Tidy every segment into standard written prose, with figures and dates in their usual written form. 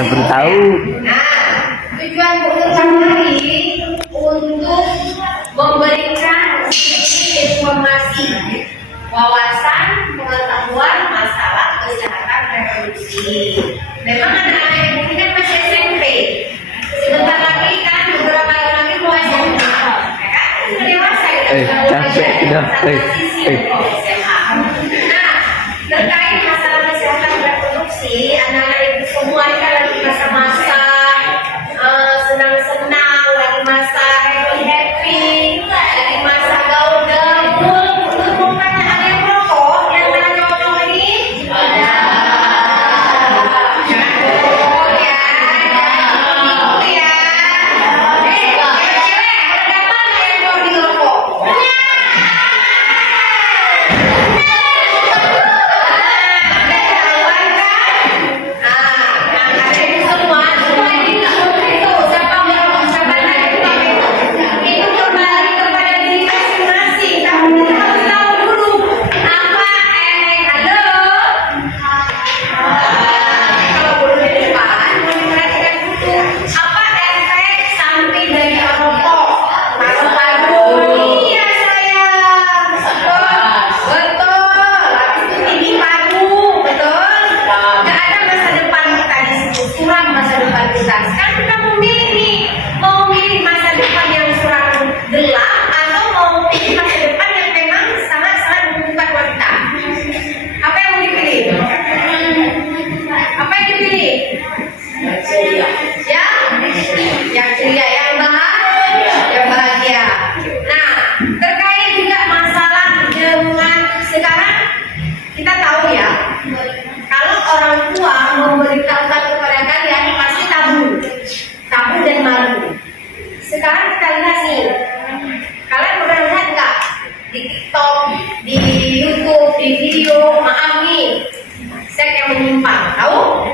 mana perlu tahu. Nah, tujuan buku hari untuk memberikan informasi, wawasan, pengetahuan masalah kesehatan reproduksi. Memang anak-anak ibu ini kan masih SMP. Sebentar lagi kan beberapa tahun lagi mau SMA, ya kan? Sudah dewasa kita. Capek sudah. Nah, terkait masalah kesehatan reproduksi, anak-anak ibu semua ini kan lagi masa-masa senang-senang, lagi masa happy, lagi masa gaul-gaul. Bukannya ada yang merokok, yang tengah cowok ini? Ada. Jangan merokok ya, jangan gitu ya. Cewek-cewek, ada apa yang mau dirokok? Sekarang kita lihat nih, kalian pernah lihat nggak di TikTok, di YouTube, di video, maaf nih, seks yang menyimpang, tahu?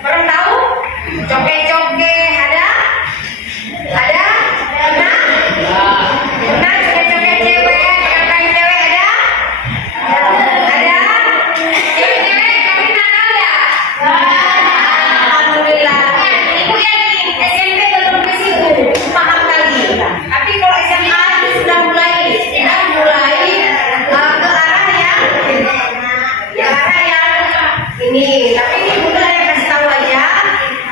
Pernah tahu? Joget-joget ada? Ada? Pernah? Pernah joget-joget cewek, joget cewek ada? Ada? Cewek-cewek kami nakal ya? Alhamdulillah. Ibu yakin SMP belum ke situ, paham kali. Tapi kalau SMA itu sudah mulai ke arah yang ini. Tapi ini udah yang kasih tahu aja.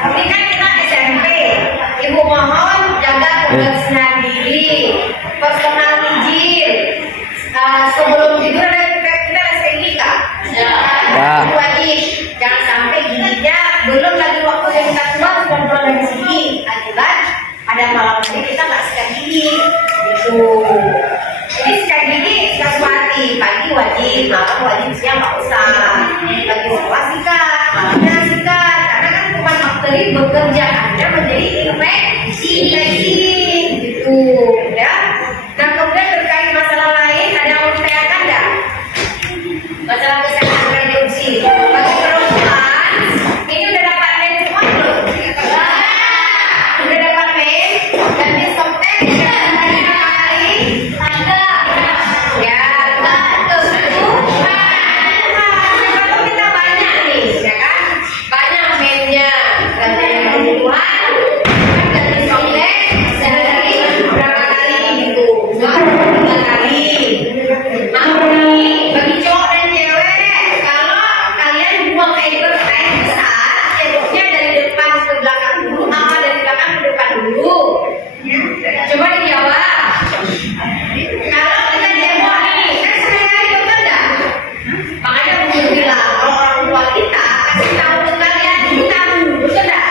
Tapi kan kita SMP. Ibu mohon jaga kebersihan diri, personal hygiene. Sebelum tidur kita ada strategi kak. Wajib jangan sampai giginya belum lagi waktu yang kita keluar sudah keluar dari sini. Akibat pada malam hari kita nggak sikat gigi gitu. Jadi sikat gigi sesuatu pagi wajib, malam wajib, siang nggak usah. Pagi semua sikat, malamnya sikat. Karena kan kuman bakteri bekerja akhirnya menjadi infeksi gitu ya. Nah kemudian terkait masalah lain ada yang mau ditanyakan nggak? Masalah kesehatan reproduksi. Bagi perempuan ini udah dapat men semua belum? Udah dapat men dan di softtek berapa kali? Ada. Ya, betul. Kalau kita banyak nih, ya kan? Banyak mennya. Dan yang perempuan kan di softtek sehari berapa kali gitu? 2-3 kali. Bagi cowok dan cewek, kalau kalian buang air besar, ceboknya dari depan ke belakang dulu, apa dari belakang ke depan dulu? Coba dijawab. Kalau kita cebok nih, kan sehari-hari betul nggak? Makanya Bunda bilang, kalau orang tua kita kasih tahu ke kalian, ini tahu, betul nggak?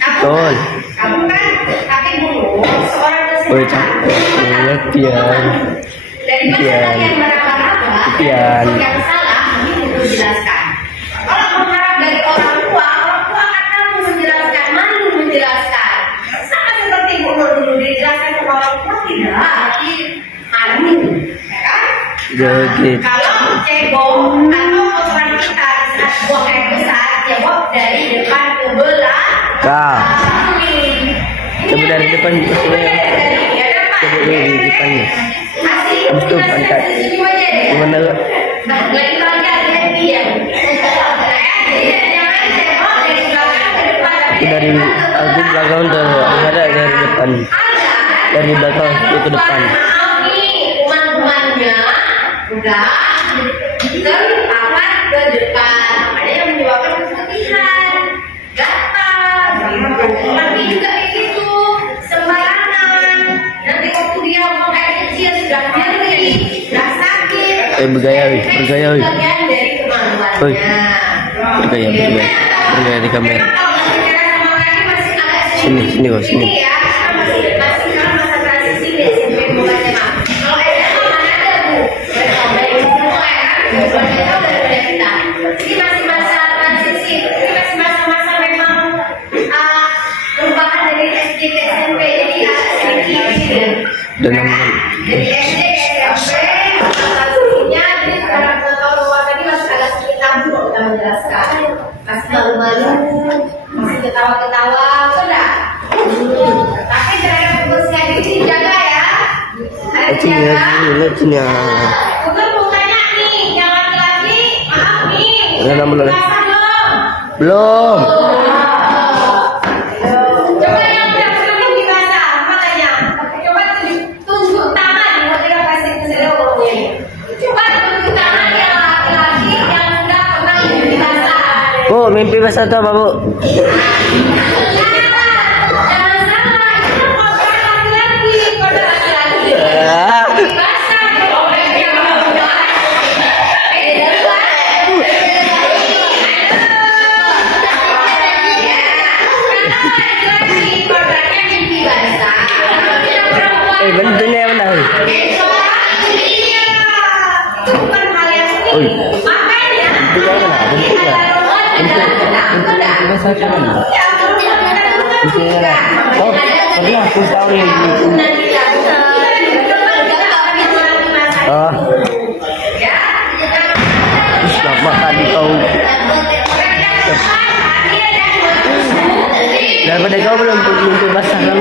Betul. Kamu kan kakek dulu, seorang Woi, kesehatan. Pian. Daripada kalian meraba-raba Pian. yang salah, ini perlu jelaskan. Kalau mengharap dari orang tua akan tahu menjelaskan, malu menjelaskan. Sama seperti Bu Nur dulu dijelaskan ke orang tua tidak, malu, ya kan? Joget. Kalau cebok atau kotoran kita saat buang air besar, cebok dari depan ke belakang. Coba dari depan ke sini. Coba dari depannya. Habis itu angkat. Gimana? Lagi banyak lagi ya. Jangan cebok dari belakang aku belakang tuh ada dari depan. Dari belakang itu ke depan. Kuman-kumannya udah terpapat ke depan, makanya yang menyebabkan keputihan, gatal, tapi juga kayak gitu sembarangan. Nanti waktu dia mau air kecil sudah nyeri, sudah sakit. Bergaya, bergaya, wih. Bagian dari Wih. kemaluannya. Bergaya di kamera. Sini, Sini, kok, sini. ya, masih kan masa transisi di SMP bukannya mah. Kalau SMA mana ada bu? Dari semua ya kan? Bukannya tahu daripada kita. Ini masih masa transisi. Ini masih masa-masa memang perubahan dari SD ke SMP. Jadi agak sedikit. Dan Dari SD ke SMP, transisinya jadi sekarang tahun bawah tadi masih agak sedikit tabu kalau kita menjelaskan. Masih malu-malu, masih ketawa-ketawa, sudah. Tapi cara pembersihan diri dijaga ya. Harus dijaga. Cina. Bukan bukannya nih, yang laki-laki, maaf nih. Belum, belum. Basah belum? Belum. Coba yang belum dibasah, makanya. Coba tunjuk tangan, mau tidak kasih ke saya ngomongnya. Coba tunjuk tangan yang laki-laki yang sudah pernah dibasah. Bu, mimpi basah tuh apa, Bu? Jangan salah, itu kotoran laki-laki, kotoran laki-laki. Ah. Basah, orangnya mudah. Bentuknya yang mana? Bukan hal yang Oi. makanya Bentuknya yang mana? Bentuknya. Bentuk basah kan? Bentuknya. Oh, tadi aku tahu yang itu. Ah, lama kali kau. Daripada kau belum mimpi basah kan?